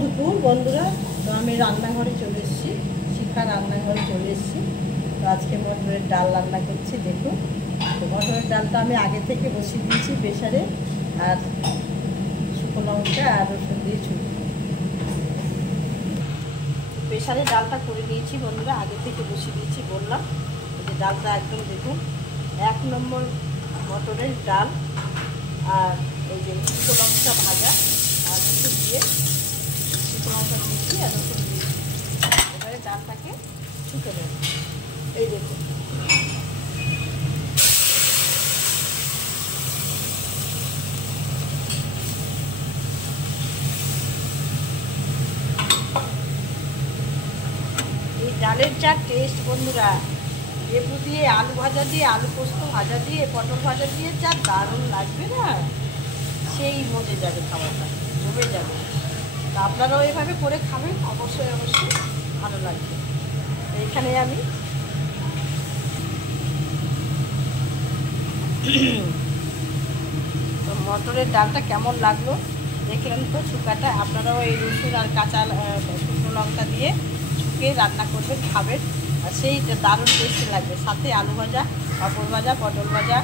দুপুর বন্ধুরা, তো আমি রান্নাঘরে চলে এসেছি, শিখা রান্নাঘরে চলে এসেছি। তো আজকে মটরের ডাল রান্না করছি। দেখুন, তো মটরের ডালটা আমি আগে থেকে বসিয়ে দিয়েছি প্রেসারে, আর শুকনো লঙ্কা আর রসুন দিয়ে ছুটি প্রেসারে ডালটা করে নিয়েছি বন্ধুরা, আগে থেকে বসিয়ে দিয়েছি বললাম। যে ডালটা একদম দেখুন 1 নম্বর মটরের ডাল। আর এই যে শুকনো লঙ্কা ভাজা আর রসুন দিয়ে, শুকনো লঙ্কা দিয়েছি আর রসুন দিয়েছি। এবারে ডালটাকে ছুঁকে দেব। এই দেখুন, এই ডালের যা টেস্ট বন্ধুরা, লেবু দিয়ে, আলু ভাজা দিয়ে, আলু পোস্ত ভাজা দিয়ে, পটল ভাজা দিয়ে যা দারুণ লাগবে না, সেই মজে যাবে, খাবারটা জমে যাবে। তা আপনারাও এভাবে করে খাবেন, অবশ্যই অবশ্যই ভালো লাগবে। এইখানে আমি তো মটরের ডালটা কেমন লাগলো দেখলেন তো, শুকাটা। আপনারাও এই রসুন আর কাঁচা শুকনো লঙ্কা দিয়ে শুকিয়ে রান্না করবেন, খাবেন, আর সেই দারুণ টেস্টি লাগবে। সাথে আলু ভাজা, পাঁপড় ভাজা, পটল ভাজা,